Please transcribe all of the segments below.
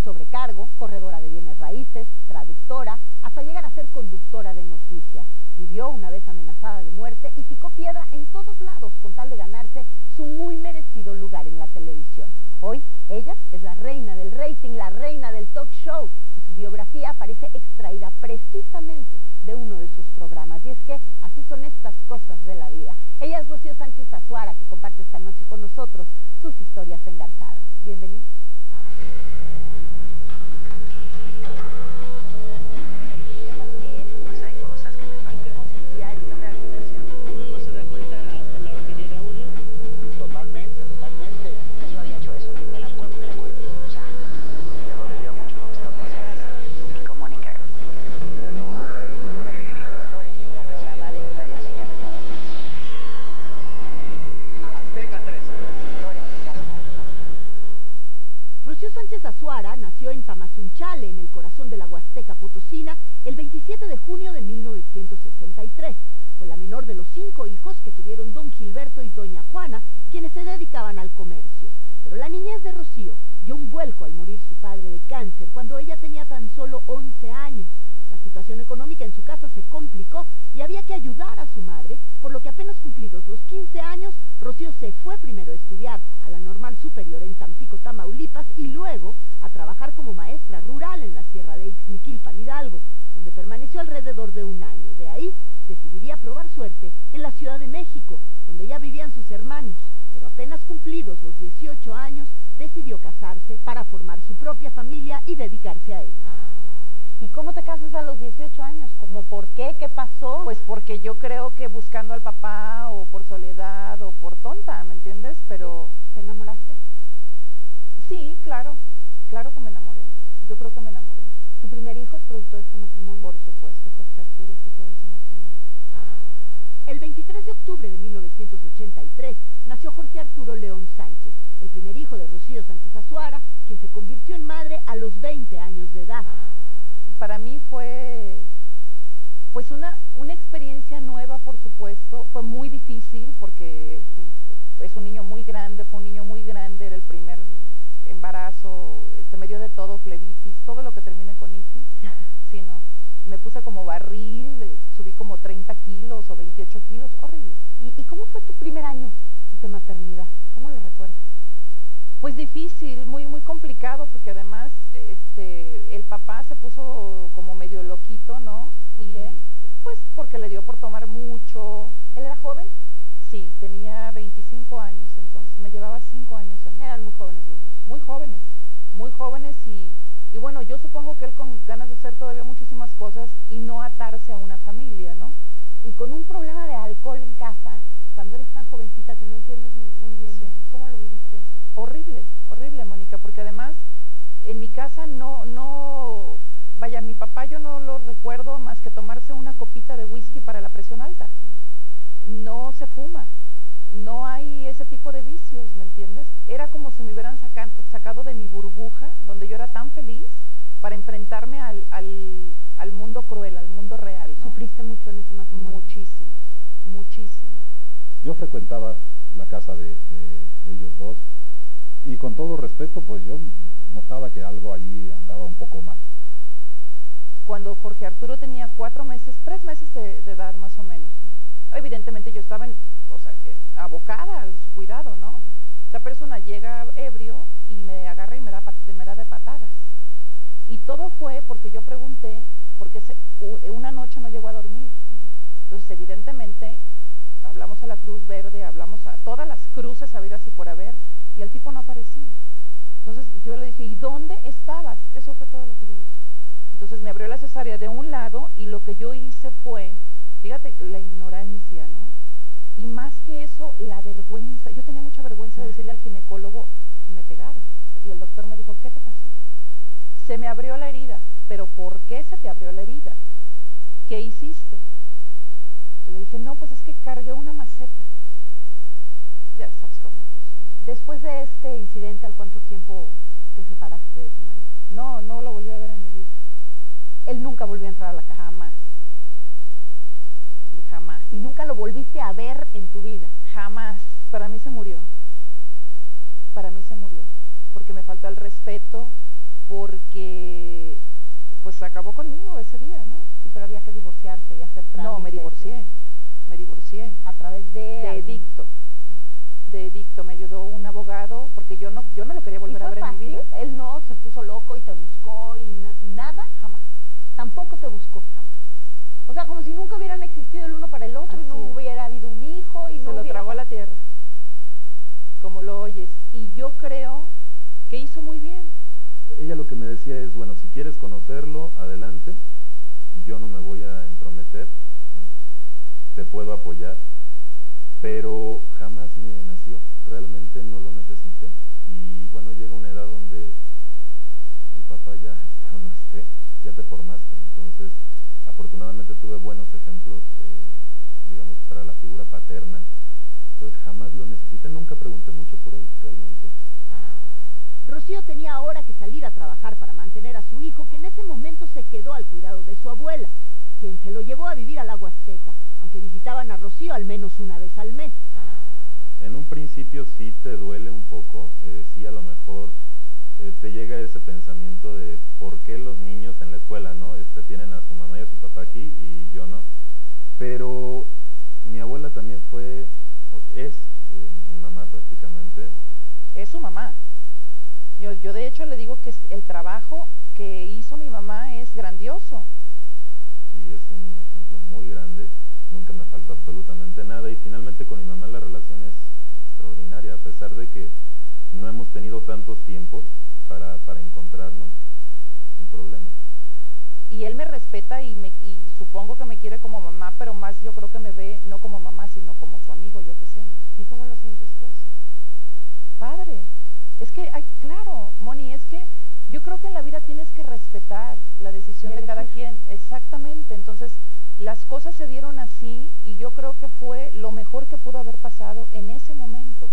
Fue sobrecargo, corredora de bienes raíces, traductora, hasta llegar a ser conductora de noticias. Vivió una vez amenazada de muerte y picó piedra en todos lados con tal de ganarse su muy merecido lugar en la televisión. Hoy, ella es la reina del rating, la reina del talk show, y su biografía parece extraída precisamente de uno de sus programas. Y es que así son estas cosas de la vida. Ella es Rocío Sánchez Azuara, que comparte esta noche con nosotros sus historias engarzadas. Bienvenida. Pues hay cosas que me faltan. ¿En qué consistía esta rehabilitación? Uno no se da cuenta hasta la hora que llega uno. Totalmente. Yo había hecho eso, me la puedo que le cuente. O sea, Le dolería mucho lo que está pasando. ni con Mónica. Programa de historias engarzadas. Azteca 3. Historias engarzadas. Rocío Sánchez Azuara nació en Tamazunchale, en el corazón de la Huasteca Potosina, el 27 de junio de 1963. Fue la menor de los 5 hijos que tuvieron don Gilberto y doña Juana, quienes se dedicaban al comercio. Pero la niñez de Rocío dio un vuelco al morir su padre de cáncer cuando ella tenía tan solo 11 años. La situación económica en su casa se complicó y había que ayudar a su madre, por lo que apenas cumplidos los 15 años, Rocío se fue primero a estudiar a la Normal Superior en Tampico, Tamaulipas, y luego a trabajar como maestra rural en la Sierra de Ixmiquilpan, Hidalgo, donde permaneció alrededor de un año. De ahí decidiría probar suerte en la Ciudad de México, donde ya vivían sus hermanos, pero apenas cumplidos los 18 años, decidió casarse para formar su propia familia y dedicarse a ella. ¿Y cómo te casas a los 18 años? ¿Cómo por qué? ¿Qué pasó? Pues porque yo creo que buscando al papá o por soledad o por tonta, ¿me entiendes? Pero ¿Te enamoraste? sí, claro que me enamoré. Yo creo que me enamoré. ¿Tu primer hijo es producto de este matrimonio? Por supuesto, Jorge Arturo es hijo de ese matrimonio. El 23 de octubre de 1983 nació Jorge Arturo León Sánchez, el primer hijo de Rocío Sánchez Azuara, quien se convirtió en madre a los 20 años de edad. Para mí fue pues una experiencia nueva, por supuesto. Fue muy difícil porque es un niño muy grande, era el primer embarazo, me dio de todo, flebitis, todo lo que termina con itis. Sí, no, me puse como barril, subí como 30 kilos o 28 kilos, horrible. ¿Y cómo fue tu primer año de maternidad? ¿Cómo lo recuerdas? Pues difícil, muy complicado, porque además el papá se puso como medio loquito, ¿no? ¿Por qué? Pues porque le dio por tomar mucho. ¿Él era joven? Sí, tenía 25 años, entonces me llevaba 5 años a mí. Eran muy jóvenes los dos. Muy jóvenes y bueno, yo supongo que él con ganas de hacer todavía muchísimas cosas y no atarse a una familia, ¿no? Y con un problema de alcohol en casa, cuando eres tan jovencita que no entiendes muy bien. Sí. ¿Cómo lo viviste eso? Horrible, Mónica, porque además en mi casa vaya, mi papá yo no lo recuerdo más que tomarse una copita de whisky para la presión alta. No se fuma, no hay ese tipo de vicios, ¿me entiendes? Era como si me hubieran sacado de mi burbuja, donde yo era tan feliz, para enfrentarme al mundo cruel, al mundo real, ¿no? ¿Sufriste mucho en ese matrimonio? Muchísimo. Yo frecuentaba la casa de ellos dos y con todo respeto, pues yo notaba que algo allí andaba un poco mal. Cuando Jorge Arturo tenía 3 meses de edad más o menos, evidentemente yo estaba abocada a su cuidado, ¿no? Esta persona llega ebrio y me agarra y me da de patadas. Y todo fue porque yo pregunté, porque una noche no llegó a dormir. Entonces, evidentemente, hablamos a la Cruz Verde, hablamos a todas las cruces habidas y por haber, y el tipo no aparecía. Entonces yo le dije, ¿y dónde estabas? Eso fue todo lo que yo dije. Entonces me abrió la cesárea de un lado y lo que yo hice fue, fíjate, la ignorancia, ¿no? Y más que eso, la vergüenza. Yo tenía mucha vergüenza de decirle al ginecólogo, me pegaron. Y el doctor me dijo, ¿qué te pasó? Se me abrió la herida. ¿Pero por qué se te abrió la herida? ¿Qué hiciste? Y le dije, no, pues es que cargué una maceta. Ya sabes cómo me puso. Después de este incidente, ¿al cuánto tiempo te separaste de tu marido? No lo volví a ver en mi vida. Él nunca volvió a entrar a la casa. Jamás. ¿Y nunca lo volviste a ver en tu vida? Jamás. Para mí se murió. Porque me faltó el respeto, porque pues acabó conmigo ese día, ¿no? Sí, pero había que divorciarse y hacer No, me divorcié. A través De edicto. De edicto, me ayudó un abogado, porque yo no lo quería volver a ver en mi vida. Él no se puso loco y te buscó y nada. Jamás. Tampoco te buscó. Jamás. O sea, como si nunca hubieran existido el uno para el otro y Así no es. hubiera habido un hijo y Se no lo hubiera... tragó a la tierra, como lo oyes. Y yo creo que hizo muy bien. Ella lo que me decía es, bueno, si quieres conocerlo, adelante, yo no me voy a entrometer, ¿no? Te puedo apoyar, pero jamás me nació, realmente no lo necesité, y bueno, llega una edad donde el papá ya esté o no esté, ya te formaste, entonces afortunadamente tuve buenos ejemplos, digamos, para la figura paterna, entonces jamás lo necesité, nunca pregunté mucho por él, realmente. Rocío tenía ahora que salir a trabajar para mantener a su hijo, que en ese momento se quedó al cuidado de su abuela, quien se lo llevó a vivir al Agua Azteca, aunque visitaban a Rocío al menos una vez al mes. En un principio sí te duele un poco, sí a lo mejor te llega ese pensamiento de por qué los niños en la escuela, ¿no? Tienen a su mamá y a su papá aquí y yo no. Pero mi abuela también es mi mamá prácticamente. Es su mamá. Yo de hecho le digo que el trabajo que hizo mi mamá es grandioso. Y es un ejemplo muy grande, nunca me faltó absolutamente nada y finalmente con mi mamá la relación es extraordinaria, a pesar de que no hemos tenido tantos tiempos para encontrarnos, sin problema. Y él me respeta y supongo que me quiere como mamá, pero más yo creo que me ve no como mamá, sino como su amigo, yo qué sé, ¿no? ¿Y cómo lo sientes tú eso? Padre. Es que, claro, Moni, es que yo creo que en la vida tienes que respetar la decisión de cada quien. Exactamente, entonces las cosas se dieron así y yo creo que fue lo mejor que pudo haber pasado en ese momento.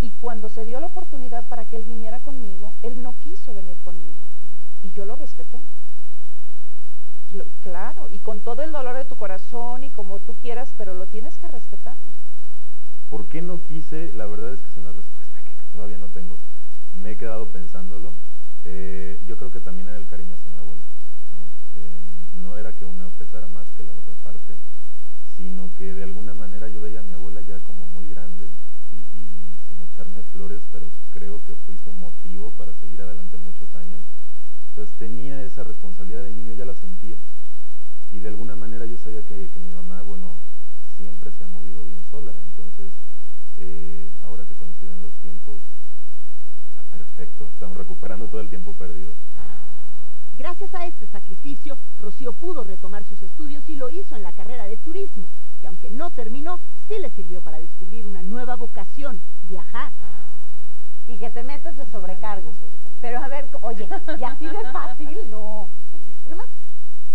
Y cuando se dio la oportunidad para que él viniera conmigo, él no quiso venir conmigo y yo lo respeté. Claro, y con todo el dolor de tu corazón y como tú quieras, pero lo tienes que respetar. ¿Por qué no quise? La verdad es que es una respuesta que todavía no tengo. Me he quedado pensándolo. Yo creo que también era el cariño hacia mi abuela, ¿no? No era que una pesara más que la otra parte, sino que de alguna manera yo veía a mi abuela ya como muy grande y sin echarme flores, pero creo que fui su motivo para seguir adelante muchos años. Entonces tenía esa responsabilidad de niño, ya la sentía. Y de alguna manera yo sabía que mi mamá, bueno, siempre se ha movido bien sola. Entonces, ahora que coinciden los tiempos, está perfecto. Estamos recuperando todo el tiempo perdido. Gracias a este sacrificio, Rocío pudo retomar sus estudios y lo hizo en la carrera de turismo, que aunque no terminó, sí le sirvió para descubrir una nueva vocación, viajar. Y que te metes de sobrecargo. Pero a ver, oye, y así de fácil, no. Porque más,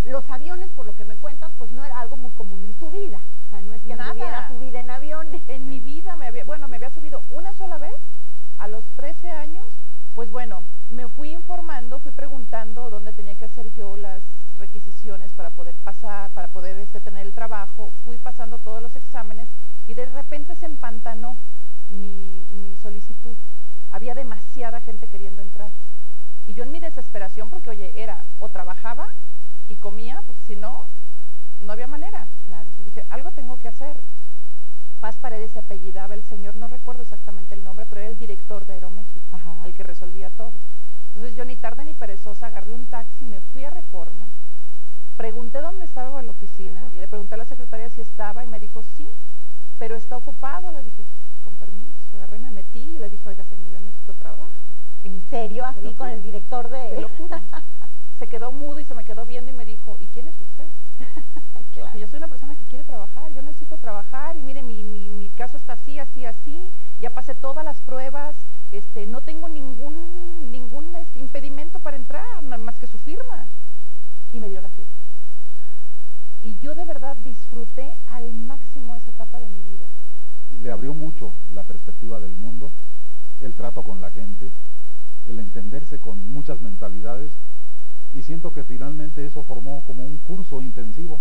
los aviones, por lo que me cuentas, pues no era algo muy común en tu vida. O sea, no es que anduviera tu vida en aviones. En mi vida me había subido una sola vez, a los 13 años, pues bueno, me fui informando, fui preguntando dónde tenía que hacer yo las requisiciones para poder pasar, para poder tener el trabajo, fui pasando todos los exámenes y de repente se empantanó mi solicitud. Había demasiada gente queriendo entrar. Y yo en mi desesperación, porque oye, era o trabajaba y comía, porque si no, no había manera. Claro. Entonces dije, algo tengo que hacer. Paz Paredes se apellidaba el señor, no recuerdo exactamente el nombre, pero era el director de Aeroméxico, el que resolvía todo. Entonces yo ni tarde ni perezosa agarré un taxi, me fui a Reforma, pregunté dónde estaba la oficina y le pregunté a la secretaria si estaba y me dijo sí, pero está ocupado. Le dije, con permiso, agarré y me metí y le dije, oiga señor, yo necesito trabajo. ¿En serio? Así con el director de... Te lo juro. Se quedó mudo y se me quedó viendo y me dijo, ¿y quién es usted? Claro. Yo soy una persona que quiere trabajar, yo necesito trabajar y mire, mi caso está así, así, así, ya pasé todas las pruebas, no tengo ningún impedimento para entrar, nada más que su firma. Y me dio la firma. Y yo de verdad disfruté al máximo esa etapa de mi vida. Le abrió mucho la perspectiva del mundo, el trato con la gente, el entenderse con muchas mentalidades, y siento que finalmente eso formó como un curso intensivo.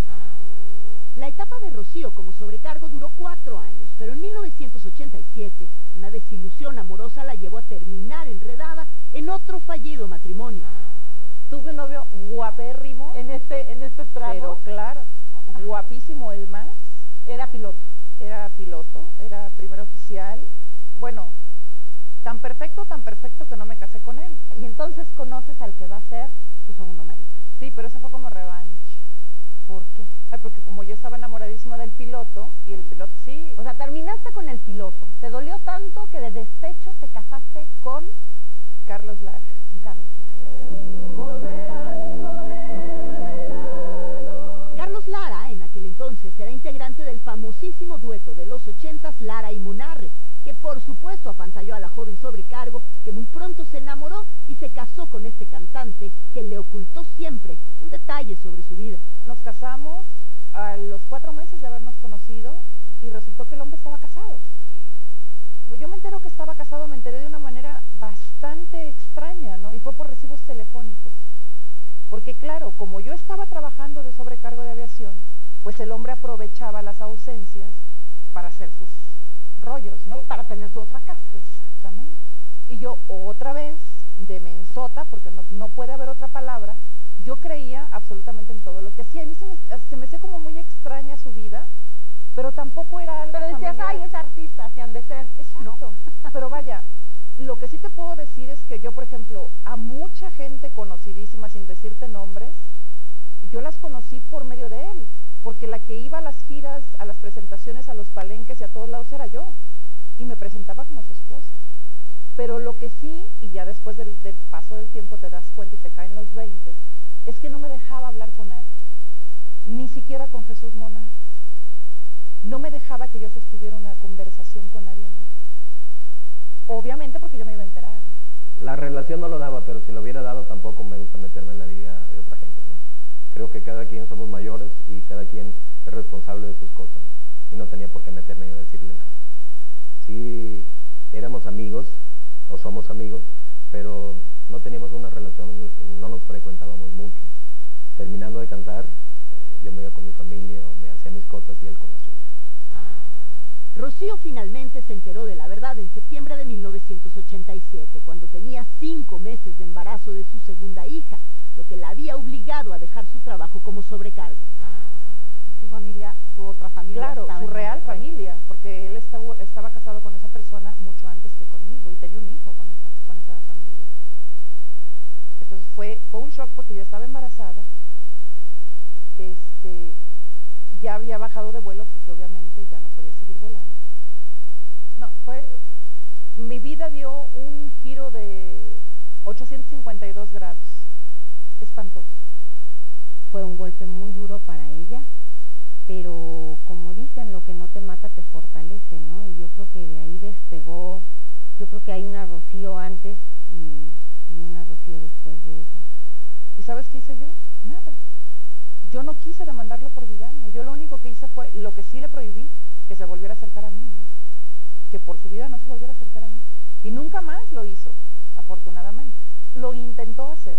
La etapa de Rocío como sobrecargo duró 4 años, pero en 1987 una desilusión amorosa la llevó a terminar enredada en otro fallido matrimonio. tuve un novio guapérrimo. En este tramo. Pero claro, guapísimo el más. Era piloto. Era piloto, era primer oficial. Bueno, tan perfecto que no me casé con él. Y entonces conoces al que va a ser tu segundo marido. Sí, pero eso fue como revancha. ¿Por qué? Ay, porque como yo estaba enamoradísima del piloto, y el piloto sí. O sea, terminaste con el piloto. Te dolió tanto que de despecho te casaste con Carlos Lara. Carlos. Carlos Lara, en aquel entonces, era integrante del famosísimo dueto de los 80s Lara y Munarre, que por supuesto apantalló a la joven sobrecargo, que muy pronto se enamoró y se casó con este cantante que le ocultó siempre un detalle sobre su vida. Nos casamos a los 4 meses de habernos conocido y resultó que el hombre estaba casado. Yo me entero que estaba casado, me enteré de una manera bastante extraña, ¿no? Y fue por recibos telefónicos. Porque claro, como yo estaba trabajando de sobrecargo de aviación, pues el hombre aprovechaba las ausencias para hacer sus rollos, ¿no? Para tener su otra casa. Exactamente. Y yo otra vez, de mensota, porque no puede haber otra palabra, yo creía absolutamente en todo lo que hacía. A mí se me hacía como muy extraña su vida, pero tampoco era algo Pero decías, familiar. ay, es artista, así han de ser. Exacto. ¿No? Pero vaya, lo que sí te puedo decir es que yo, por ejemplo, a mucha gente conocidísima, sin decirte nombres, yo las conocí por medio de él, porque la que iba a las giras, a las presentaciones, a los palenques y a todos lados era yo, y me presentaba como su esposa. Pero lo que sí, y ya después del paso del tiempo te das cuenta y te caen los 20, es que no me dejaba hablar con nadie, ni siquiera con Jesús Monar. No me dejaba que yo sostuviera una conversación con nadie más. Obviamente porque yo me iba a enterar. La relación no lo daba, pero si lo hubiera dado tampoco me gusta meterme en la vida de otra gente, ¿no? Creo que cada quien somos mayores y cada quien es responsable de sus cosas, ¿no? Y no tenía por qué meterme yo a decirle nada. Sí, éramos amigos, o somos amigos, pero no teníamos una relación, no nos frecuentábamos mucho. Terminando de cantar, yo me iba con mi familia o me hacía mis cosas y él con las suyas. Rocío finalmente se enteró de la verdad en septiembre de 1987, cuando tenía 5 meses de embarazo de su segunda hija, lo que la había obligado a dejar su trabajo como sobrecargo. Su familia, su otra familia. Claro, su real familia, porque él estaba casado con esa persona mucho antes que conmigo y tenía un hijo con esa familia. Entonces fue un shock porque yo estaba embarazada, ya había bajado de vuelo porque obviamente ya no podía seguir volando. No, mi vida dio un giro de 852 grados, espantoso. Fue un golpe muy duro para ella, pero como dicen, lo que no te mata te fortalece, ¿no? Y yo creo que de ahí despegó, yo creo que hay una Rocío antes y una Rocío después de eso. ¿Y sabes qué hice yo? Nada. Yo no quise demandarlo por bigamia, yo lo único que hice fue, lo que sí le prohibí, que se volviera a acercar a mí, ¿no? Que por su vida no se volviera a acercar a mí. Y nunca más lo hizo, afortunadamente. Lo intentó hacer,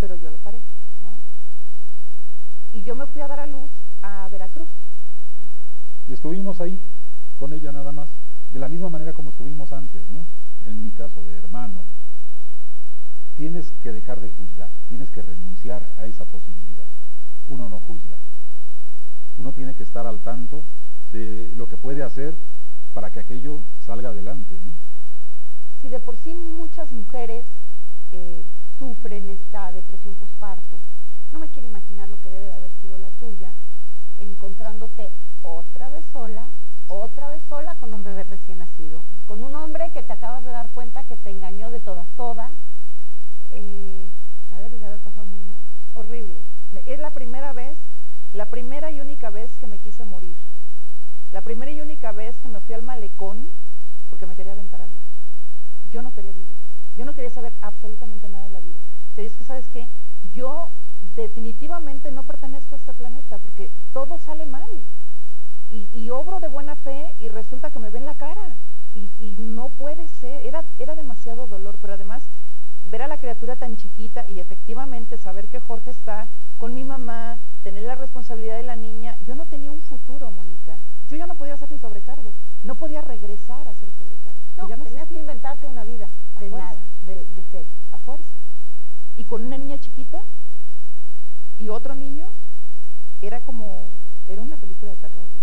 pero yo lo paré, ¿no? Y yo me fui a dar a luz a Veracruz. Y estuvimos ahí, con ella nada más, de la misma manera como estuvimos antes, ¿no? En mi caso, de hermano. Tienes que dejar de juzgar, tienes que renunciar a esa posibilidad. Uno no juzga. Uno tiene que estar al tanto de lo que puede hacer para que aquello salga adelante, ¿no? Si de por sí muchas mujeres sufren esta depresión posparto, no me quiero imaginar lo que debe de haber sido la tuya, encontrándote otra vez sola con un bebé recién nacido, con un hombre que te acabas de dar cuenta que te engañó de todas, la debes de haber pasado muy mal. Horrible. Es la primera y única vez que me quise morir. La primera y única vez que me fui al malecón porque me quería aventar al mar. Yo no quería vivir. Yo no quería saber absolutamente nada de la vida. O sea, es que, ¿sabes qué? Yo definitivamente no pertenezco a este planeta porque todo sale mal. Y obro de buena fe y resulta que me ven la cara. Y no puede ser. Era demasiado dolor, pero además ver a la criatura tan chiquita y efectivamente saber que Jorge está con mi mamá, tener la responsabilidad de la niña. Yo no tenía un futuro, Mónica. Yo ya no podía hacer mi sobrecargo. No podía regresar a hacer sobrecargo. No, ya tenías que inventarte una vida de nada, de cero. A fuerza. y con una niña chiquita y otro niño, era una película de terror, ¿no?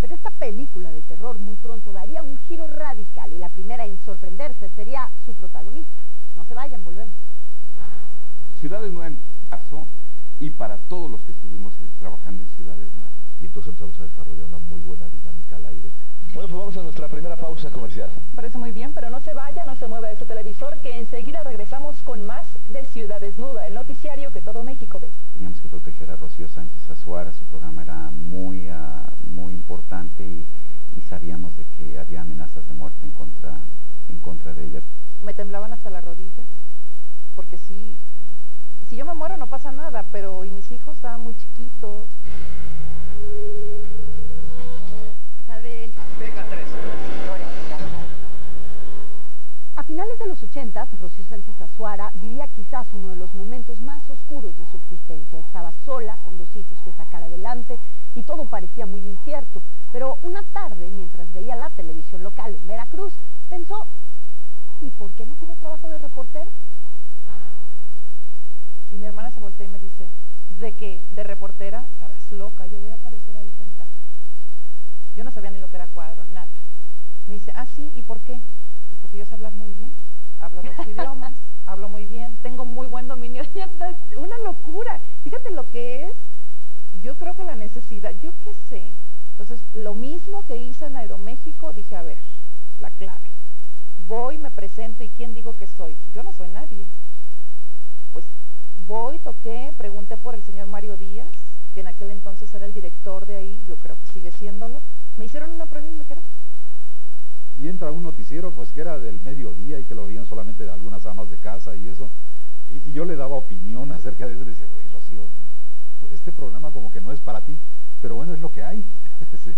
Pero esta película de terror muy pronto daría un giro radical y la primera en sorprenderse sería su protagonista. No se vayan, volvemos. Ciudades Nuevas pasó y para todos los que estuvimos trabajando en Ciudades Nuevas. Y entonces empezamos a desarrollar una muy buena dinámica al aire. Bueno, pues vamos a nuestra primera pausa comercial. Parece muy bien, pero no se vaya, no se mueva de su televisor, que enseguida regresamos con más de Ciudad Desnuda, el noticiario que todo México ve. Teníamos que proteger a Rocío Sánchez Azuara, su programa era muy importante y sabíamos de que había amenazas de muerte en contra de ella. Me temblaban hasta las rodillas, porque si yo me muero no pasa nada, pero y mis hijos estaban muy chiquitos. A finales de los 80, Rocío Sánchez Azuara vivía quizás uno de los momentos más oscuros de su existencia. Estaba sola, con 2 hijos que sacar adelante, y todo parecía muy incierto. Pero una tarde, mientras veía la televisión local en Veracruz, pensó, ¿y por qué no pido trabajo de reportera? Y mi hermana se voltea y me dice, ¿de qué? ¿De reportera? Estarás loca, yo voy a aparecer ahí sentada. Yo no sabía ni lo que era cuadro, nada. Me dice, ah, sí, ¿y por qué? Pues porque yo sé hablar muy bien, hablo 2 idiomas, hablo muy bien, tengo muy buen dominio. Una locura. Fíjate lo que es, yo creo que la necesidad, yo qué sé. Entonces, lo mismo que hice en Aeroméxico, dije, a ver, la clave. Voy, me presento, ¿y quién digo que soy? Yo no soy nadie. Pues voy, toqué, pregunté por el señor Mario Díaz, que en aquel entonces era el director de ahí, yo creo que sigue siéndolo. Me hicieron una prueba y me quedé. Y entra un noticiero pues que era del mediodía y que lo veían solamente de algunas amas de casa y eso, y yo le daba opinión acerca de eso. Le decía, oye, Rocío, pues este programa como que no es para ti, pero bueno, es lo que hay. Sí.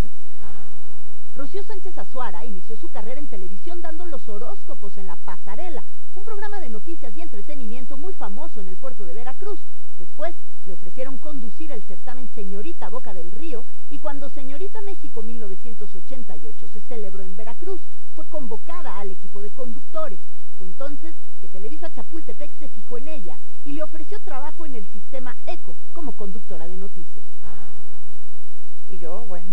Rocío Sánchez Azuara inició su carrera en televisión dando los horóscopos en La Pasarela, un programa de noticias y entretenimiento muy famoso en el puerto de Veracruz. Después le ofrecieron conducir el certamen Señorita Boca del Río, y cuando Señorita México 1988 se celebró en Veracruz, fue convocada al equipo de conductores. Fue entonces que Televisa Chapultepec se fijó en ella y le ofreció trabajo en el sistema ECO como conductora de noticias. Y yo, bueno,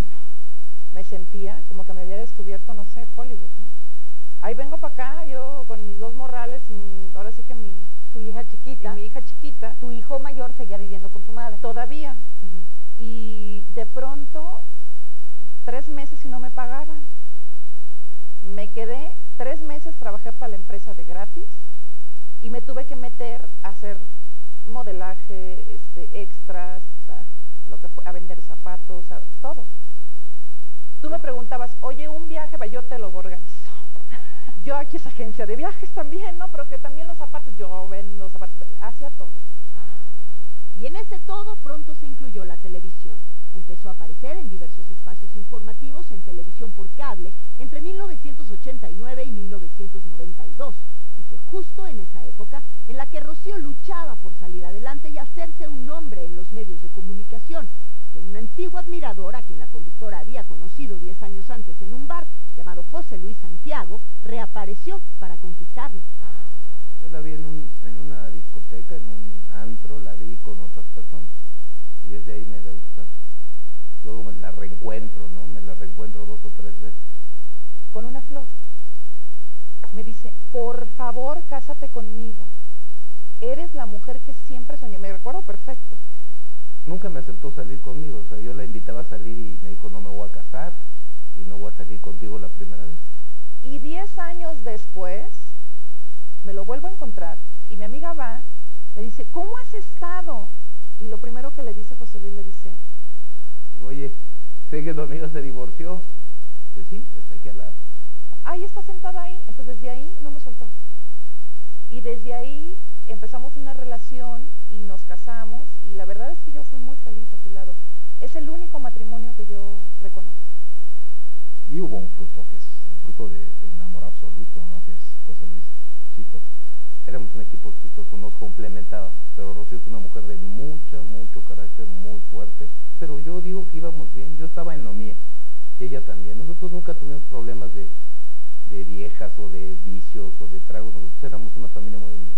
me sentía como que me había descubierto, no sé, Hollywood, ¿no? Ahí vengo para acá, yo con mis 2 morrales, y ahora sí que tu hija chiquita. Y mi hija chiquita. Tu hijo mayor seguía viviendo con tu madre. Todavía. Y de pronto, 3 meses y no me pagaban. Me quedé 3 meses, trabajé para la empresa de gratis y me tuve que meter a hacer modelaje, extras, lo que fue, a vender zapatos, todo. Tú me preguntabas, oye, un viaje, yo te lo organizo. Yo aquí es agencia de viajes también, ¿no? Pero que también los zapatos, yo vendo zapatos, hacía todo. Y en ese todo pronto se incluyó la televisión. Empezó a aparecer en diversos espacios informativos en televisión por cable entre 1989 y 1992. Y fue justo en esa época en la que Rocío luchaba por salir adelante y hacerse un nombre en los medios de comunicación, que un antiguo admirador, a quien la conductora había conocido 10 años antes en un bar llamado José Luis Santiago, reapareció para conquistarla. Yo la vi en una discoteca, en un antro, la vi con otras personas y desde ahí me había gustado. Luego me la reencuentro, ¿no? Me la reencuentro 2 o 3 veces. Con una flor. Me dice, por favor, cásate conmigo. Eres la mujer que siempre soñé. Me recuerdo perfecto. Nunca me aceptó salir conmigo, o sea, yo la invitaba a salir y me dijo, no me voy a casar y no voy a salir contigo la primera vez. Y 10 años después, me lo vuelvo a encontrar y mi amiga va, le dice, ¿cómo has estado? Y lo primero que le dice José Luis, le dice, oye, sé que tu amiga se divorció. Que sí, está aquí al lado. Ahí está sentada ahí. Entonces desde ahí no me soltó. Y desde ahí empezamos una relación y nos casamos, y la verdad es que yo fui muy feliz a su lado. Es el único matrimonio que yo reconozco. Y hubo un fruto, que es un fruto de un amor absoluto, ¿no? Que es José Luis Chico. Éramos un equipo exitoso, nos complementábamos, pero Rocío es una mujer de mucho carácter, muy fuerte, pero yo digo que íbamos bien, yo estaba en lo mío, y ella también. Nosotros nunca tuvimos problemas de viejas o de vicios o de tragos, nosotros éramos una familia muy unida.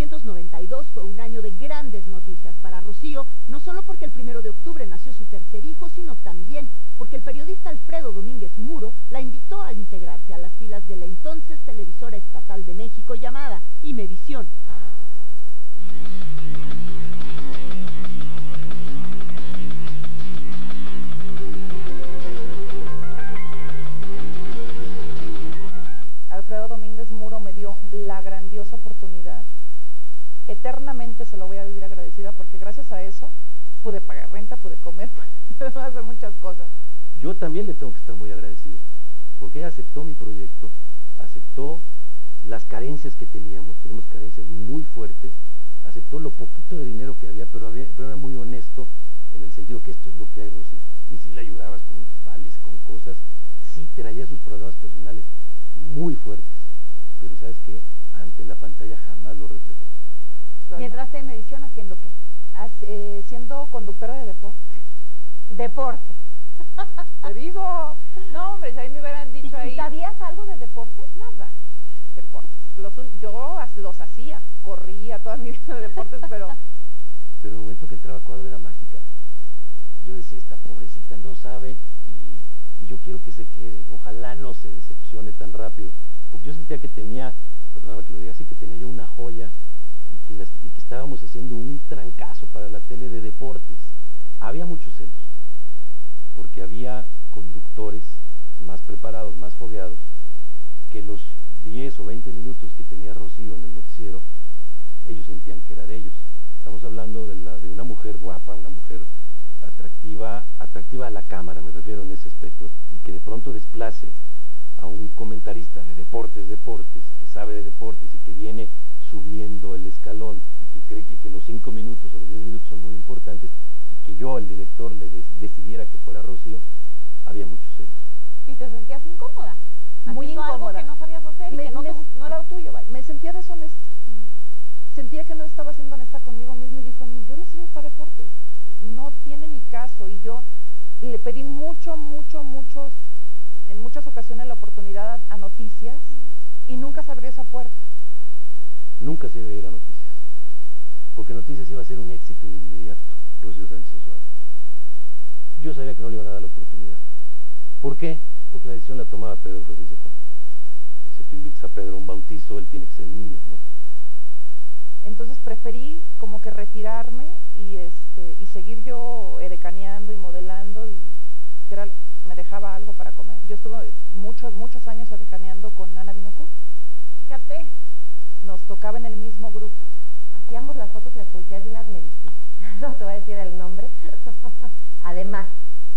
1992 fue un año de grandes noticias para Rocío, no solo porque el 1 de octubre nació su tercer hijo, sino también porque el periodista Alfredo Domínguez Muro la invitó a integrarse a las filas de la entonces televisora estatal de México llamada Imevisión. Alfredo Domínguez Muro me dio la grandiosa oportunidad. Eternamente se lo voy a vivir agradecida porque gracias a eso pude pagar renta, pude comer, pude hacer muchas cosas. Yo también le tengo que estar muy agradecido porque ella aceptó mi proyecto, aceptó las carencias que teníamos carencias muy fuertes, aceptó lo poquito de dinero que había, pero era muy honesto en el sentido que esto es lo que hay, Rocío. Y si le ayudabas con vales, con cosas, sí traía sus problemas personales muy fuertes, pero ¿sabes qué? Ante la pantalla jamás lo reflejó. ¿Y entraste en Imevisión haciendo qué? Siendo conductora de deporte. Deporte. Te digo, no hombre, si a mí me hubieran dicho ahí... ¿Y sabías algo de deporte? Nada, deporte. Yo los hacía, corría toda mi vida de deportes, pero el momento que entraba a cuadro era mágica. Yo decía, esta pobrecita no sabe y yo quiero que se quede, ojalá no se decepcione tan rápido, porque yo sentía que tenía, perdóname que lo diga así, que tenía yo una joya y que estábamos haciendo un trancazo para la tele de deportes. Había muchos celos, porque había conductores más preparados, más fogueados, que los 10 o 20 minutos que tenía Rocío en el noticiero, ellos sentían que era de ellos. Estamos hablando de una mujer guapa, una mujer atractiva a la cámara, me refiero en ese aspecto, y que de pronto desplace a un comentarista de deportes, que sabe de deportes y que viene subiendo el escalón y que cree que los 5 minutos o los 10 minutos son muy importantes y que yo, el director, le decidiera que fuera Rocío, había muchos celos. ¿Y te sentías incómoda? Muy incómoda. Algo que no sabías hacer y que no era lo tuyo, vaya. Me sentía deshonesta. Sentía que no estaba siendo honesta conmigo misma y dijo, yo no sirvo para deportes, no tiene ni caso. Y yo le pedí en muchas ocasiones la oportunidad a Noticias y nunca se abrió esa puerta. Nunca se iba a ir a Noticias, porque Noticias iba a ser un éxito de inmediato, Rocío Sánchez Azuara. Yo sabía que no le iban a dar la oportunidad. ¿Por qué? Porque la decisión la tomaba Pedro Ferriz de Con. Si tú invitas a Pedro a un bautizo, él tiene que ser el niño, ¿no? Entonces preferí como que retirarme y seguir yo edecaneando y modelando y me dejaba algo para comer. Yo estuve muchos años edecaneando con Ana Binocur. Fíjate. Nos tocaba en el mismo grupo. Hacíamos las fotos y las publicidades de unas medicinas. No te voy a decir el nombre. Además,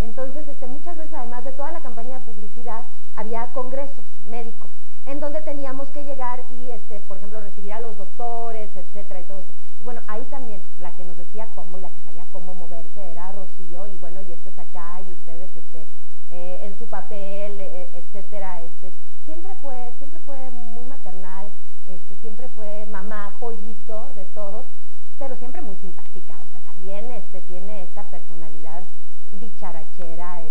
entonces muchas veces, además de toda la campaña de publicidad, había congresos médicos en donde teníamos que llegar y, por ejemplo, recibir a los doctores, etcétera, y todo eso. Y bueno, ahí también la que nos decía cómo y la que sabía cómo moverse era Rocío, y bueno, y esto es acá, y ustedes en su papel, etcétera. Siempre fue muy maternal, siempre fue mamá, pollito de todos, pero siempre muy simpática. O sea, también tiene esta personalidad dicharachera.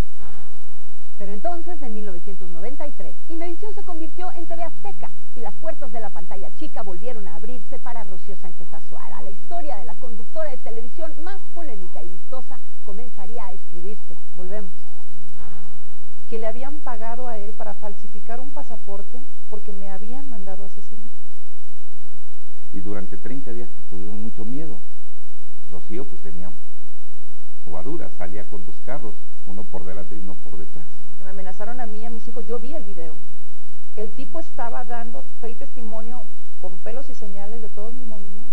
Pero entonces, en 1993, Imevisión se convirtió en TV Azteca y las puertas de la pantalla chica volvieron a abrirse para Rocío Sánchez Azuara. La historia de la conductora de televisión más polémica y vistosa comenzaría a escribirse. Volvemos. Que le habían pagado a él para falsificar un pasaporte porque me habían mandado a asesinar. Y durante 30 días pues, tuvimos mucho miedo. Rocío pues tenía jugaduras, salía con 2 carros, uno por delante y uno por detrás. Me amenazaron a mí y a mis hijos, yo vi el video. El tipo estaba dando fe y testimonio con pelos y señales de todos mis movimientos.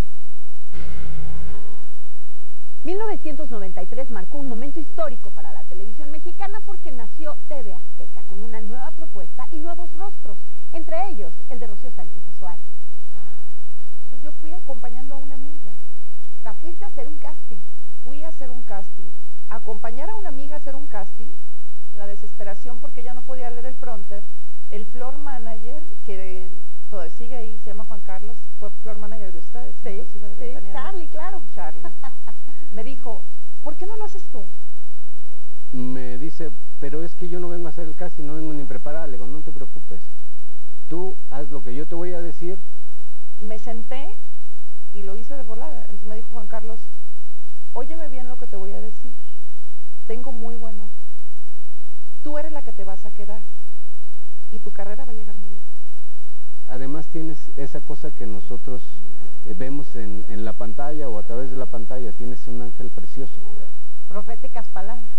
1993 marcó un momento histórico para la televisión mexicana porque nació TV Azteca con una nueva propuesta y nuevos rostros, entre ellos el de Rocío Sánchez Azuara. Entonces yo fui acompañando a una amiga. ¿La fuiste a hacer un casting? Fui a hacer un casting. Acompañar a una amiga a hacer un casting, la desesperación porque ella no podía leer el prompter, el floor manager, que todavía sigue ahí, se llama Juan Carlos, fue floor manager de ustedes. Sí, Charlie, claro. Charlie. Me dijo, ¿por qué no lo haces tú? Me dice, pero es que yo no vengo a hacer el casting, no vengo ni preparada. Le digo, no te preocupes, tú haz lo que yo te voy a decir. Me senté y lo hice de volada. Entonces me dijo Juan Carlos, óyeme bien lo que te voy a decir, tengo muy buen ojo, tú eres la que te vas a quedar y tu carrera va a llegar muy lejos. Además tienes esa cosa que nosotros vemos en la pantalla o a través de la pantalla, tienes un ángel precioso. Proféticas palabras,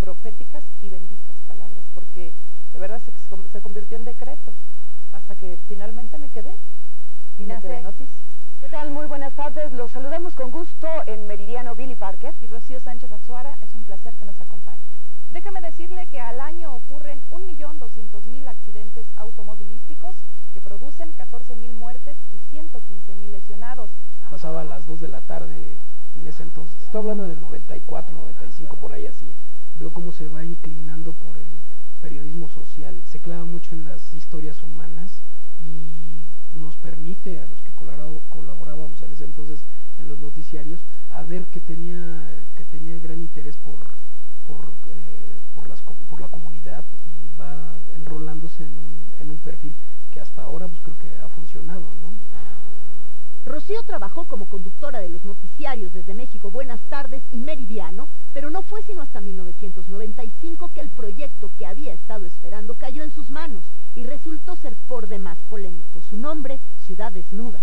proféticas y benditas palabras, porque de verdad se convirtió en decreto, hasta que finalmente me quedé y me quedé noticia. ¿Qué tal? Muy buenas tardes, los saludamos con gusto en Meridiano Billy Parker. Y Rocío Sánchez Azuara, es un placer que nos acompañe. Déjeme decirle que al año ocurren 1.200.000 accidentes automovilísticos que producen 14.000 muertes y 115.000 lesionados. Pasaba a las 2 de la tarde en ese entonces. Estoy hablando del 94, 95, por ahí así. Veo cómo se va inclinando por el periodismo social. Se clava mucho en las historias humanas y nos permite a los que colaborábamos en ese entonces en los noticiarios a ver que tenía gran interés por la comunidad y va enrolándose en un perfil que hasta ahora pues creo que ha funcionado, ¿no? Rocío trabajó como conductora de los noticiarios desde México Buenas Tardes y Meridiano, pero no fue sino hasta 1995 que el proyecto que había estado esperando cayó en sus manos y resultó ser por demás polémico. Su nombre, Ciudad Desnuda.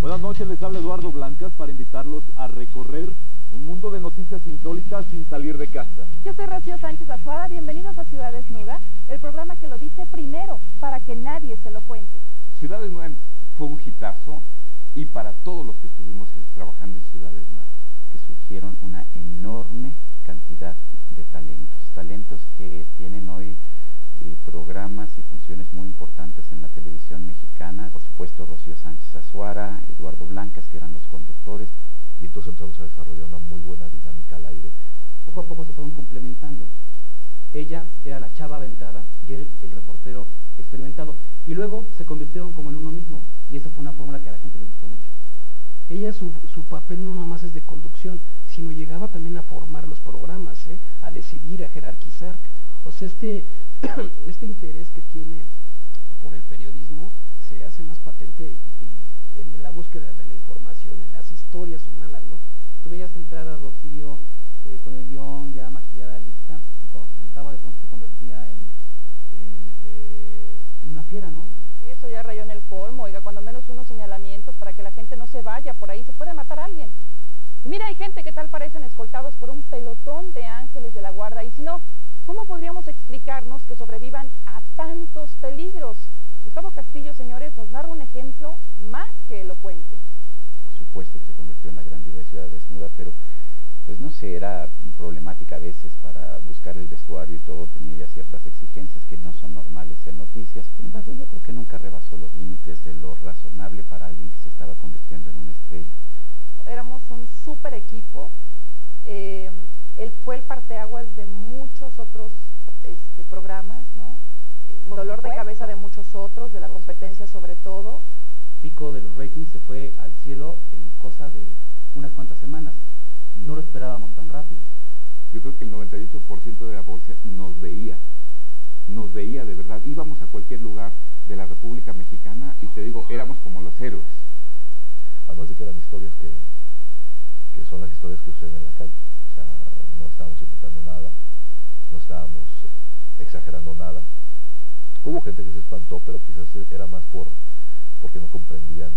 Buenas noches, les habla Eduardo Blancas para invitarlos a recorrer un mundo de noticias insólitas sin salir de casa. Yo soy Rocío Sánchez Azuara, bienvenidos a Ciudad Desnuda, el programa que lo dice primero, para que nadie se lo cuente. Ciudad Desnuda fue un hitazo y para todos los que estuvimos trabajando en Ciudad Desnuda, que surgieron una enorme cantidad de talentos que tienen hoy programas y funciones muy importantes en la televisión mexicana. Por supuesto, Rocío Sánchez Azuara, Eduardo Blancas, que eran los conductores. Y entonces empezamos a desarrollar una muy buena dinámica al aire. Poco a poco se fueron complementando. Ella era la chava aventada y él el reportero experimentado. Y luego se convirtieron como en uno mismo. Y esa fue una fórmula que a la gente le gustó mucho. Ella, su papel no nada más es de conducción, sino llegaba también a formar los programas, a decidir, a jerarquizar. O sea, este interés que tiene por el periodismo se hace más patente y en la búsqueda de la información, en las historias humanas, ¿no? Tú veías entrar a Rocío con el guión ya maquillada, lista, y cuando se sentaba de pronto se convertía en una fiera, ¿no? Eso ya rayó en el colmo, oiga, cuando menos unos señalamientos para que la gente no se vaya por ahí, se puede matar a alguien. Y mira, hay gente que tal parecen escoltados por un pelotón de ángeles de la guarda, y si no, ¿cómo podríamos explicarnos que sobrevivan a tantos peligros? Gustavo Castillo, señores, nos narra un ejemplo más que elocuente. Por supuesto que se convirtió en la gran diva de Ciudad Desnuda, pero pues no sé, era problemática a veces para buscar el vestuario y todo, tenía ya ciertas exigencias que no son normales en noticias. Sin embargo, yo creo que nunca rebasó los límites de lo razonable para alguien que se estaba convirtiendo en una estrella. Éramos un súper equipo, él fue el parteaguas de muchos otros programas, ¿no? Dolor de cabeza de muchos otros, de la competencia sobre todo. Pico de los ratings se fue al cielo en cosa de unas cuantas semanas. No lo esperábamos tan rápido. Yo creo que el 98% de la población nos veía de verdad. Íbamos a cualquier lugar de la República Mexicana y te digo, éramos como los héroes. Además de que eran historias que son las historias que suceden en la calle. O sea, no estábamos inventando nada, no estábamos exagerando nada. Hubo gente que se espantó, pero quizás era más porque no comprendían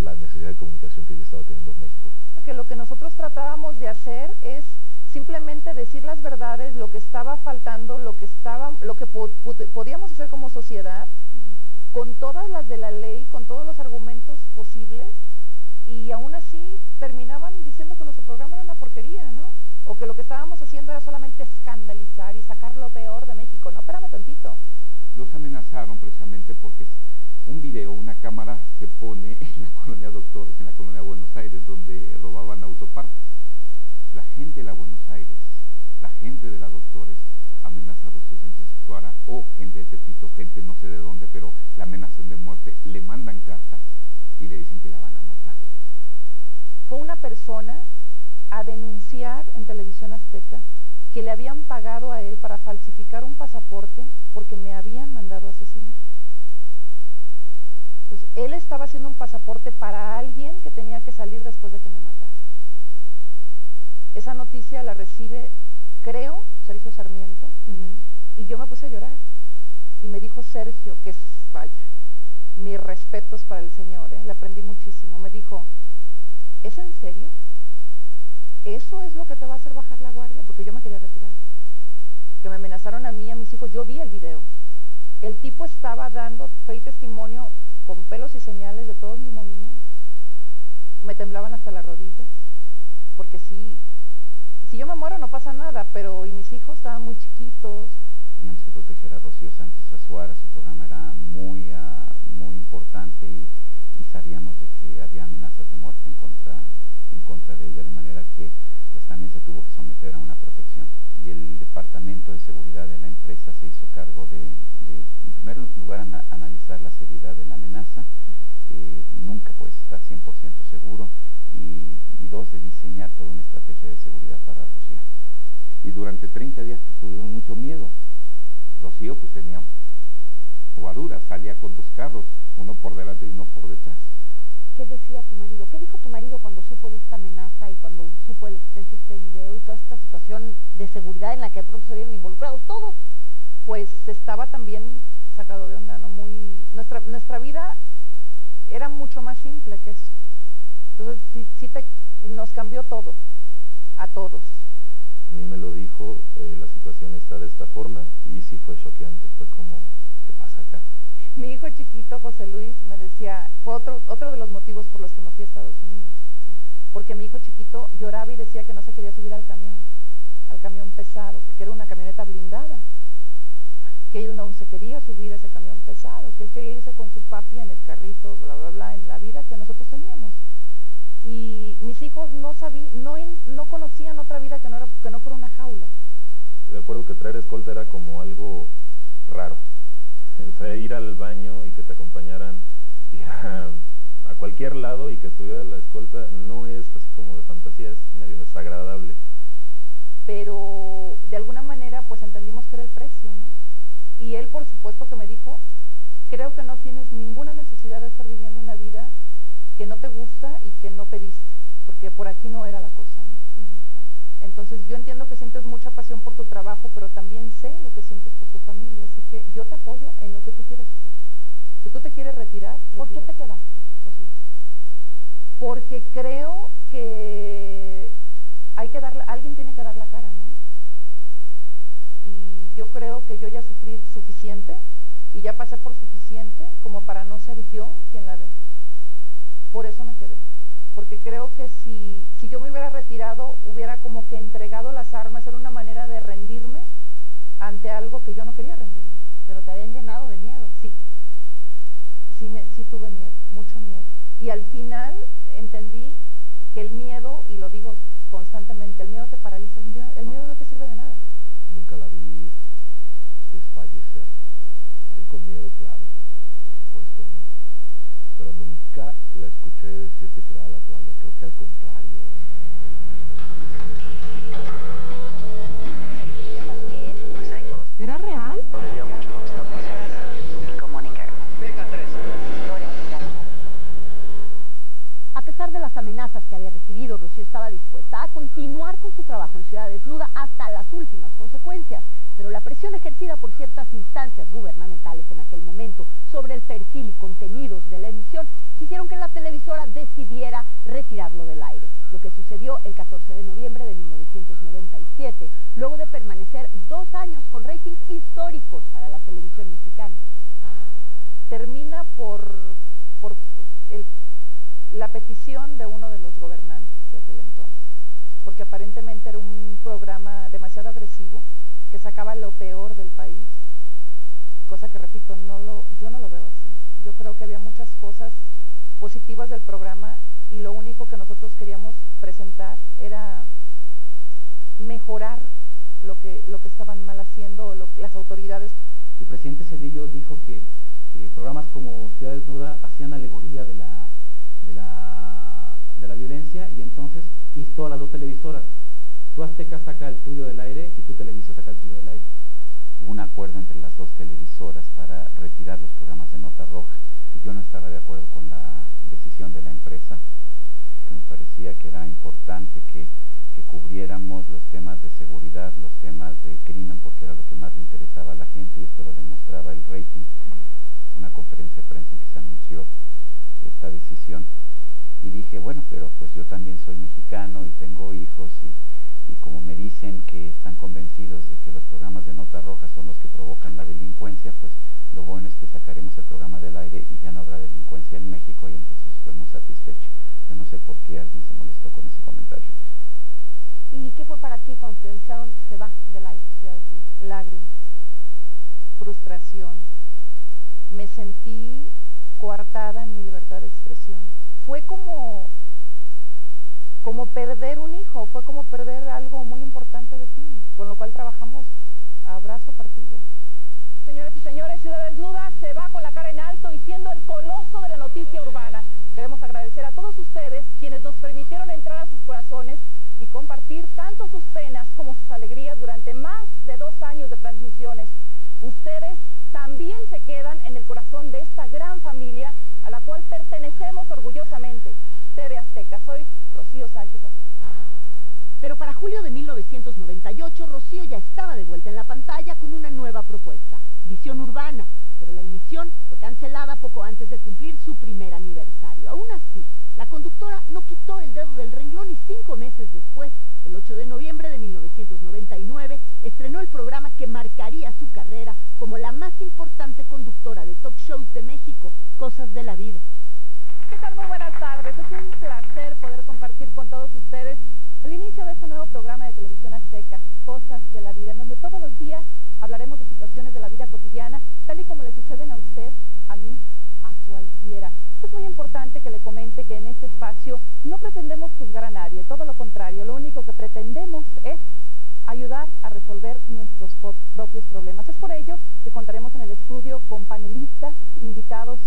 la necesidad de comunicación que ya estaba teniendo México. Porque lo que nosotros tratábamos de hacer es simplemente decir las verdades, lo que estaba faltando, lo que podíamos hacer como sociedad, con todas las de la ley, con todos los argumentos posibles, y aún así terminaban diciendo que nuestro programa era una porquería, ¿no? O que lo que estábamos haciendo era solamente escandalizar y sacar lo peor de México. No, espérame tantito. Los amenazaron precisamente porque un video, una cámara se pone en la colonia Doctores, en la colonia Buenos Aires, donde robaban autopartes. La gente de la Buenos Aires, la gente de la Doctores amenaza a Rocío Sánchez Azuara o gente de Tepito, gente no sé de dónde, pero la amenazan de muerte, le mandan cartas y le dicen que la van a matar. Fue una persona a denunciar en Televisión Azteca que le habían pagado a él para falsificar un pasaporte pasaporte porque me habían mandado a asesinar. Entonces, él estaba haciendo un pasaporte para alguien que tenía que salir después de que me matara. Esa noticia la recibe, creo, Sergio Sarmiento, y yo me puse a llorar. Y me dijo Sergio, que es, vaya, mis respetos para el señor, le aprendí muchísimo. Me dijo, ¿es en serio? ¿Eso es lo que te va a hacer bajar la guardia? Porque yo me quería retirar. Que me amenazaron a mí y a mis hijos. Yo vi el video. El tipo estaba dando fe y testimonio con pelos y señales de todos mis movimientos. Me temblaban hasta las rodillas. Porque si yo me muero no pasa nada, pero y mis hijos estaban muy chiquitos. Teníamos que proteger a Rocío Sánchez Azuara, su programa era muy importante y sabíamos de que había amenazas de muerte en contra de ella, de manera que pues también se tuvo que someter a una protección. Y el departamento de seguridad de la empresa se hizo cargo de en primer lugar, analizar la seriedad de la amenaza, nunca puedes estar 100% seguro, y dos, de diseñar toda una estrategia de seguridad para Rocío. Y durante 30 días pues, tuvimos mucho miedo. Rocío pues tenía jugaduras, salía con 2 carros, uno por delante y uno por detrás. ¿Qué decía tu marido? ¿Qué dijo tu marido cuando supo de esta amenaza y cuando supo de la existencia de este video y toda esta situación de seguridad en la que de pronto se vieron involucrados todos? Pues estaba también sacado de onda, ¿no? Nuestra vida era mucho más simple que eso. Entonces nos cambió todo, a todos. A mí me lo dijo, la situación está de esta forma, y sí fue choqueante, fue como, ¿qué pasa acá? Mi hijo chiquito, José Luis, me decía, fue otro de los motivos por los que me fui a Estados Unidos, porque mi hijo chiquito lloraba y decía que no se quería subir al camión pesado, porque era una camioneta blindada, que él no se quería subir a ese camión pesado, que él quería irse con su papi en el carrito, bla, bla, bla, en la vida que nosotros teníamos. Y mis hijos no conocían otra vida que no fuera una jaula. De acuerdo que traer escolta era como algo raro. O sea, ir al baño y que te acompañaran, ir a cualquier lado y que estuviera la escolta no es así como de fantasía, es medio desagradable. Pero de alguna manera pues entendimos que era el precio, ¿no? Y él por supuesto que me dijo, creo que no tienes ninguna necesidad de estar viviendo una vida que no te gusta y que no pediste, porque por aquí no era la cosa, ¿no? Entonces yo entiendo que sientes mucha pasión por tu trabajo, pero también sé lo que sientes por tu familia, así que yo te apoyo en lo que tú quieras hacer. Si tú te quieres retirar, ¿por qué te quedaste, Rocío? Porque creo que alguien tiene que dar la cara, ¿no? Y yo creo que yo ya sufrí suficiente y ya pasé por suficiente como para no ser yo quien la dé. Por eso me quedé, porque creo que si yo me hubiera retirado, hubiera como que entregado las armas, era una manera de rendirme ante algo que yo no quería rendirme. Pero te habían llenado de miedo. Sí tuve miedo, mucho miedo. Y al final entendí que el miedo, y lo digo constantemente, el miedo te paraliza, el miedo no te sirve de nada. Nunca la vi desfallecer. La vi con miedo, claro, por supuesto, ¿no? Pero nunca la escuché decir que tiraba la toalla. Creo que al contrario. ¿Era real? A pesar de las amenazas que había recibido, Rocío estaba dispuesta a continuar con su trabajo en Ciudad Desnuda hasta las últimas consecuencias, pero la presión ejercida por ciertas instancias gubernamentales en aquel momento sobre el perfil y contenidos de la emisión hicieron que la televisora decidiera retirarlo del aire, lo que sucedió el 14 de noviembre de 1997, luego de permanecer 2 años con ratings históricos para la televisión mexicana. Termina por la petición de uno de los gobernantes de aquel entonces, porque aparentemente era un programa demasiado agresivo que sacaba lo peor del país, cosa que repito, yo no lo veo así. Yo creo que había muchas cosas positivas del programa y lo único que nosotros queríamos presentar era mejorar lo que estaban mal haciendo las autoridades. El presidente Zedillo dijo que programas como Ciudad Desnuda hacían alegoría de la violencia, y entonces instó a las 2 televisoras. Tú Azteca saca el tuyo del aire y tú Televisa saca el tuyo del aire. Hubo una acuerdo entre las dos televisoras para retirar los programas de Nota Roja. Yo no estaba de acuerdo con la decisión de la empresa, que me parecía que era importante que cubriéramos los temas de seguridad, los temas de crimen, porque era lo que más le interesaba a la gente, y esto lo demostraba el rating. Una conferencia de prensa en que se anunció esta decisión, y dije, bueno, pero pues yo también soy mexicano y tengo hijos, y como me dicen que están convencidos de que los programas de Nota Roja son los que provocan la delincuencia, pues lo bueno es que sacaremos el programa del aire y ya no habrá delincuencia en México, y entonces estoy muy satisfecho. Yo no sé por qué alguien se molestó con ese comentario. ¿Y qué fue para ti cuando te avisaron se va del aire? Lágrimas, frustración. Me sentí coartada en mi libertad de expresión. Fue como perder un hijo, fue como perder algo muy importante de ti, con lo cual trabajamos a brazo partido. Señoras y señores, Ciudad Desnuda se va con la cara en alto y siendo el coloso de la noticia urbana. Queremos agradecer a todos ustedes quienes nos permitieron entrar a sus corazones y compartir tanto sus penas como sus alegrías durante más de 2 años de transmisiones. Ustedes también se quedan en el corazón de esta gran familia a la cual pertenecemos orgullosamente. TV Azteca, soy Rocío Sánchez Azuara. Pero para julio de 1998, Rocío ya estaba de vuelta en la pantalla con una nueva propuesta, Visión Urbana, pero la emisión fue cancelada poco antes de cumplir su primer aniversario. Aún así, la conductora no quitó el dedo del renglón y 5 meses después, el 8 de noviembre de 1999, estrenó el programa que marcaría su carrera como la más importante conductora de talk shows de México, Cosas de la Vida. ¿Qué tal? Muy buenas tardes. Es un placer poder compartir con todos ustedes el inicio de este nuevo programa de televisión azteca, Cosas de la Vida, en donde todos los días hablaremos de situaciones de la vida cotidiana, tal y como le suceden a usted, a mí, a cualquiera. Es muy importante que le comente que en este espacio no pretendemos juzgar a nadie, todo lo contrario, lo único que pretendemos es ayudar a resolver nuestros propios problemas. Es por ello que contaremos en el estudio con panelistas, invitados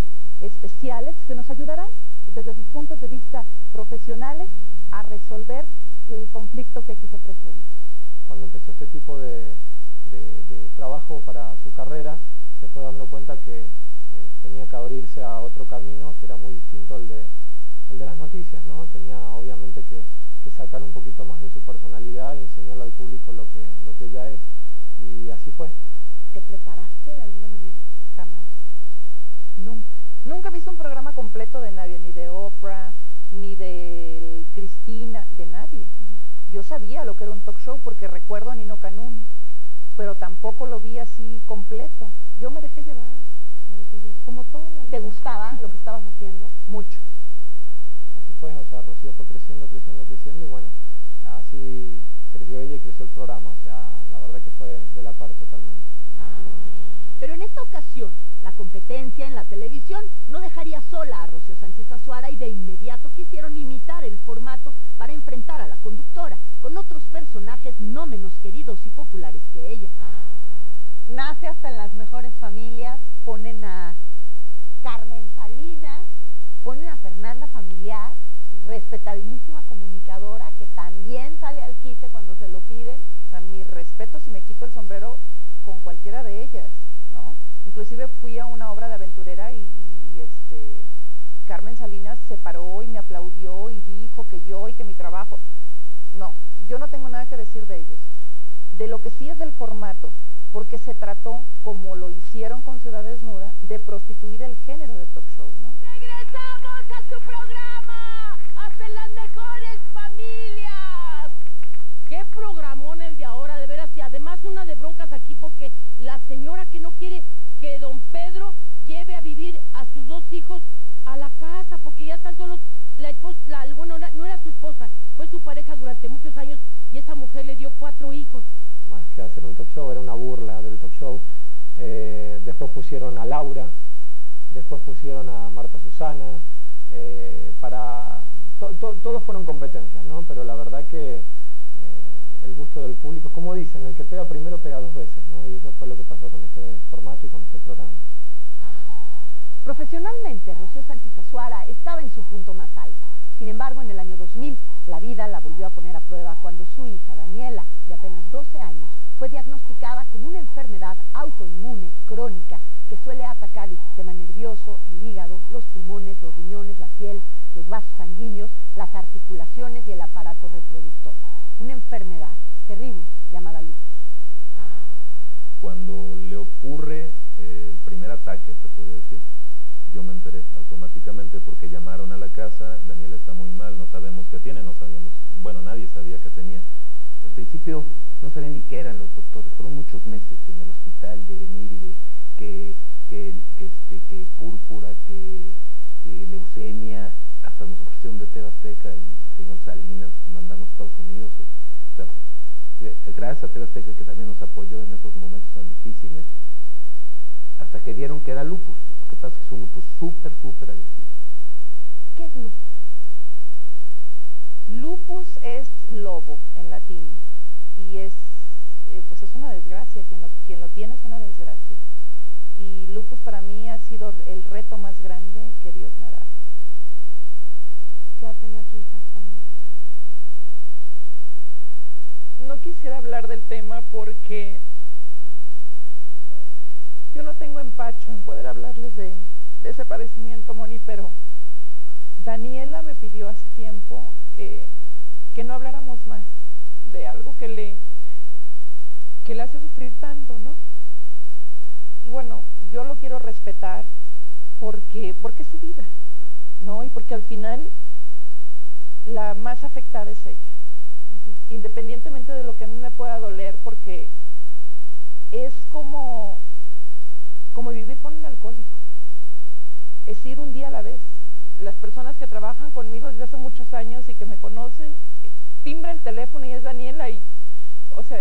especiales que nos ayudarán desde sus puntos de vista profesionales a resolver el conflicto que aquí se presenta. Cuando empezó este tipo de trabajo para su carrera, se fue dando cuenta que tenía que abrirse a otro camino que era muy distinto al de las noticias, ¿no? Tenía obviamente que sacar un poquito más de su personalidad y enseñarle al público lo que ella es, y así fue. ¿Te preparaste de alguna manera? Jamás. Nunca he visto un programa completo de nadie, ni de Oprah, ni de Cristina, de nadie. Yo sabía lo que era un talk show porque recuerdo a Nino Canún, pero tampoco lo vi así completo. Yo me dejé llevar, como toda la vida. ¿Te gustaba lo que estabas haciendo? Mucho. Así fue, o sea, Rocío fue creciendo, y bueno, así creció ella y creció el programa, o sea, la verdad que fue de la par totalmente. Pero en esta ocasión, la competencia en la televisión no dejaría sola a Rocío Sánchez Azuara, y de inmediato quisieron imitar el formato para enfrentar a la conductora con otros personajes no menos queridos y populares que ella. Nace hasta en las mejores familias, ponen a Carmen Salinas, ponen a Fernanda Familiar, respetabilísima comunicadora que también sale al quite cuando se lo piden. O sea, mi respeto si me quito el sombrero con cualquiera de ellas, ¿no? Inclusive fui a una obra de aventurera y Carmen Salinas se paró y me aplaudió y dijo que yo y que mi trabajo. No, yo no tengo nada que decir de ellos. De lo que sí es del formato, porque se trató, como lo hicieron con Ciudad Desnuda, de prostituir el género de talk show, ¿no? ¡Regresamos a tu programa! ¡Hasta las mejores familias! ¡Qué programón el de ahora, de veras! Y además una de broncas aquí porque la señora que no quiere que don Pedro lleve a vivir a sus 2 hijos a la casa porque ya están solos. La esposa, bueno, no era su esposa, fue su pareja durante muchos años y esa mujer le dio 4 hijos. Más que hacer un talk show, era una burla del talk show. Después pusieron a Laura, después pusieron a Marta Susana, todos fueron competencias, ¿no? Pero la verdad que el gusto del público, como dicen, el que pega primero pega 2 veces, ¿no? Y eso fue lo que pasó con este formato y con este programa. Profesionalmente, Rocío Sánchez Azuara estaba en su punto más alto. Sin embargo, en el año 2000, la vida la volvió a poner a prueba cuando su hija, Daniela, de apenas 12 años, fue diagnosticada con una enfermedad autoinmune autoinmune crónica que suele atacar el sistema nervioso, el hígado, los pulmones, los riñones, la piel, los vasos sanguíneos, las articulaciones y el aparato reproductor. Una enfermedad terrible llamada lupus. Cuando le ocurre el primer ataque, se podría decir, yo me enteré automáticamente porque llamaron a la casa, Daniela está muy mal, no sabemos qué tiene, no sabíamos, bueno, nadie sabía qué tenía. Al principio no sabían ni qué eran los doctores, fueron muchos meses en el hospital de venir y de que púrpura, que leucemia, hasta nos ofrecieron de TV Azteca el señor Salinas, mandarnos a Estados Unidos. O sea, gracias a TV Azteca que también nos apoyó en esos momentos tan difíciles, hasta que dieron que era lupus. Lo que pasa es que es un lupus súper agresivo. ¿Qué es lupus? Lupus es lobo en latín y es pues es una desgracia, quien lo tiene es una desgracia. Y lupus para mí ha sido el reto más grande que Dios me ha dado. ¿Qué edad tenía tu hija cuando? No quisiera hablar del tema porque yo no tengo empacho en poder hablarles de ese padecimiento, Moni, pero Daniela me pidió hace tiempo que no habláramos más de algo que le hace sufrir tanto, ¿no? Y bueno, yo lo quiero respetar porque es su vida, ¿no? Y porque al final la más afectada es ella, independientemente de lo que a mí me pueda doler, porque es como vivir con un alcohólico, es ir un día a la vez. Las personas que trabajan conmigo desde hace muchos años y que me conocen, timbra el teléfono y es Daniela y, o sea,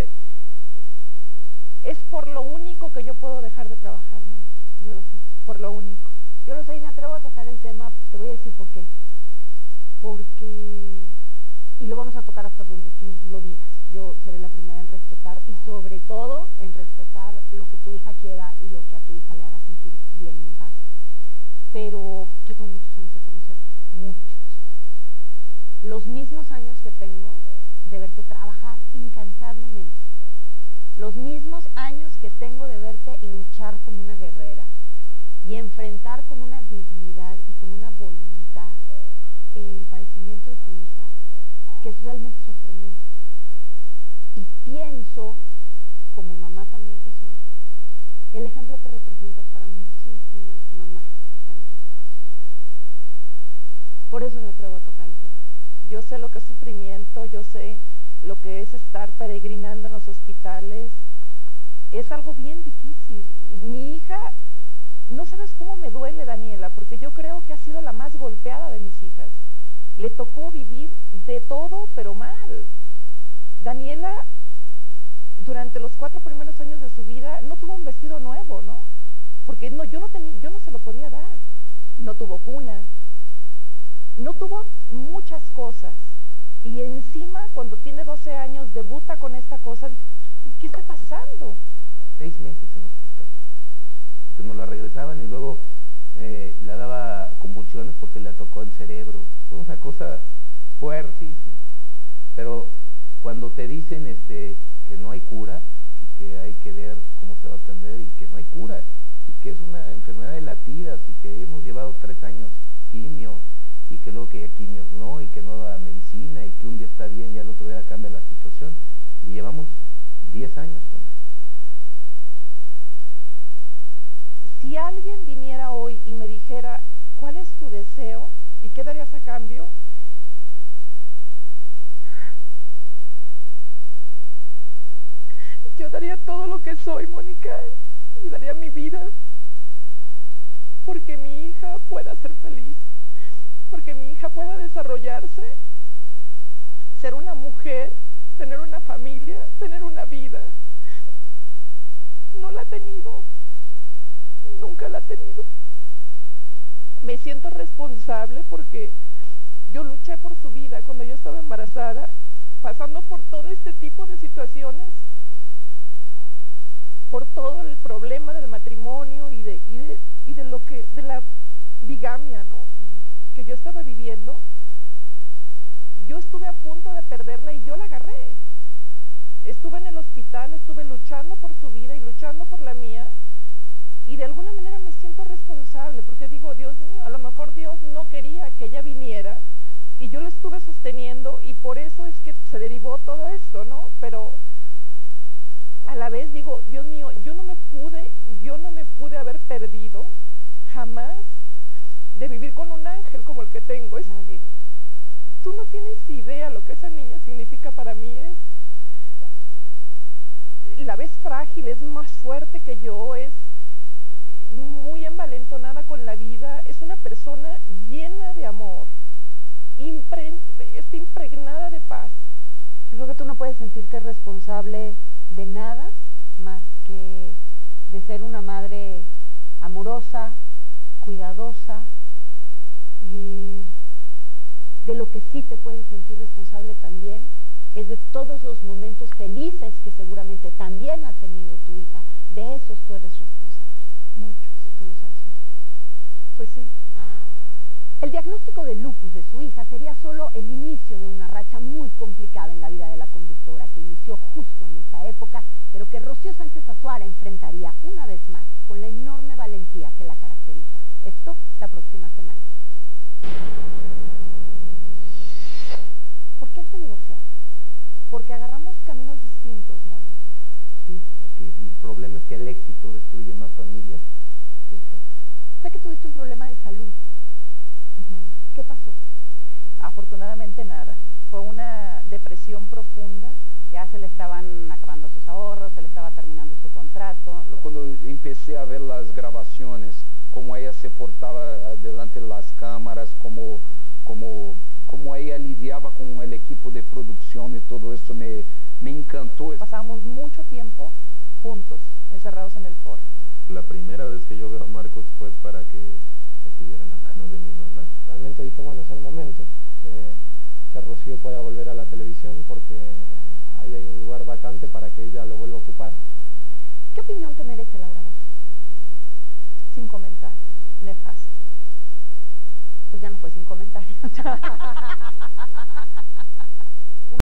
es por lo único que yo puedo dejar de trabajar, ¿no? Yo lo sé. Por lo único. Yo lo sé y me atrevo a tocar el tema, te voy a decir por qué. Porque, y lo vamos a tocar hasta donde tú lo digas, yo seré la primera en respetar y sobre todo en respetar lo que tu hija quiera y lo que a tu hija le haga sentir bien y en paz. Pero yo tengo muchos años de conocerte, muchos. Los mismos años que tengo de verte trabajar incansablemente. Los mismos años que tengo de verte luchar como una guerrera y enfrentar con una dignidad y con una voluntad el padecimiento de tu hija, que es realmente sorprendente. Y pienso, como mamá también que soy, el ejemplo que representas para muchísimas mamás que están en tu zapatos. Por eso me atrevo a tocar el tema. Yo sé lo que es sufrimiento, yo sé lo que es estar peregrinando en los hospitales. Es algo bien difícil. Mi hija, no sabes cómo me duele, Daniela, porque yo creo que ha sido la más golpeada de mis hijas. Le tocó vivir de todo, pero mal. Daniela, durante los 4 primeros años de su vida, no tuvo un vestido nuevo, ¿no? Porque yo no se lo podía dar. No tuvo cuna, no tuvo muchas cosas. Y encima, cuando tiene 12 años, debuta con esta cosa, dijo, ¿qué está pasando? 6 meses en hospital, porque nos la regresaban y luego le daba convulsiones porque le tocó el cerebro. Fue una cosa fuertísima. Pero cuando te dicen que no hay cura y que hay que ver cómo se va a atender y que no hay cura y que es una enfermedad de latidas y que hemos llevado 3 años quimio y que luego que ya quimios no y que nueva medicina y que un día está bien y al otro día cambia la situación y llevamos 10 años con eso. Si alguien viniera hoy y me dijera, ¿cuál es tu deseo y qué darías a cambio? Yo daría todo lo que soy, Mónica, y daría mi vida porque mi hija pueda ser feliz, porque mi hija pueda desarrollarse, ser una mujer, tener una familia, tener una vida. No la ha tenido. Nunca la ha tenido. Me siento responsable porque yo luché por su vida cuando yo estaba embarazada, pasando por todo este tipo de situaciones, por todo el problema del matrimonio y de la bigamia, ¿no? Que yo estaba viviendo. Yo estuve a punto de perderla y yo la agarré. Estuve en el hospital, estuve luchando por su vida y luchando por la mía. responsable, porque digo, Dios mío, a lo mejor Dios no quería que ella viniera y yo la estuve sosteniendo y por eso es que se derivó todo esto, ¿no? Pero a la vez digo, Dios mío, yo no me pude haber perdido jamás de vivir con un ángel como el que tengo. Tú no tienes idea lo que esa niña significa para mí. La ves frágil, es más fuerte que yo, es muy envalentonada con la vida, es una persona llena de amor, está impregnada de paz. Yo creo que tú no puedes sentirte responsable de nada más que de ser una madre amorosa, cuidadosa, y de lo que sí te puedes sentir responsable también es de todos los momentos felices que seguramente también ha tenido tu hija. De esos tú eres responsable. Muchos. Tú lo sabes. Pues sí. El diagnóstico de lupus de su hija sería solo el inicio de una racha muy complicada en la vida de la conductora, que inició justo en esa época, pero que Rocío Sánchez Azuara enfrentaría una vez más con la enorme valentía que la caracteriza. Esto la próxima semana. ¿Por qué se divorciaron? Porque agarramos caminos distintos, Moni. Sí, aquí el problema es que el éxito destruye más familias que el fracaso. Sé que tuviste un problema de salud. ¿Qué pasó? Afortunadamente nada. Fue una depresión profunda. Ya se le estaban acabando sus ahorros, se le estaba terminando su contrato. Cuando empecé a ver las grabaciones, cómo ella se portaba delante de las cámaras, cómo ella lidiaba con el equipo de producción y todo eso me encantó. Pasábamos mucho tiempo juntos, encerrados en el foro. La primera vez que yo veo a Marcos fue para que me pidiera la mano de mi mamá. Realmente dije, bueno, es el momento que Rocío pueda volver a la televisión porque ahí hay un lugar vacante para que ella lo vuelva a ocupar. ¿Qué opinión te merece Laura Bozzo? Sin comentarios, nefasto. Pues ya no fue sin comentarios.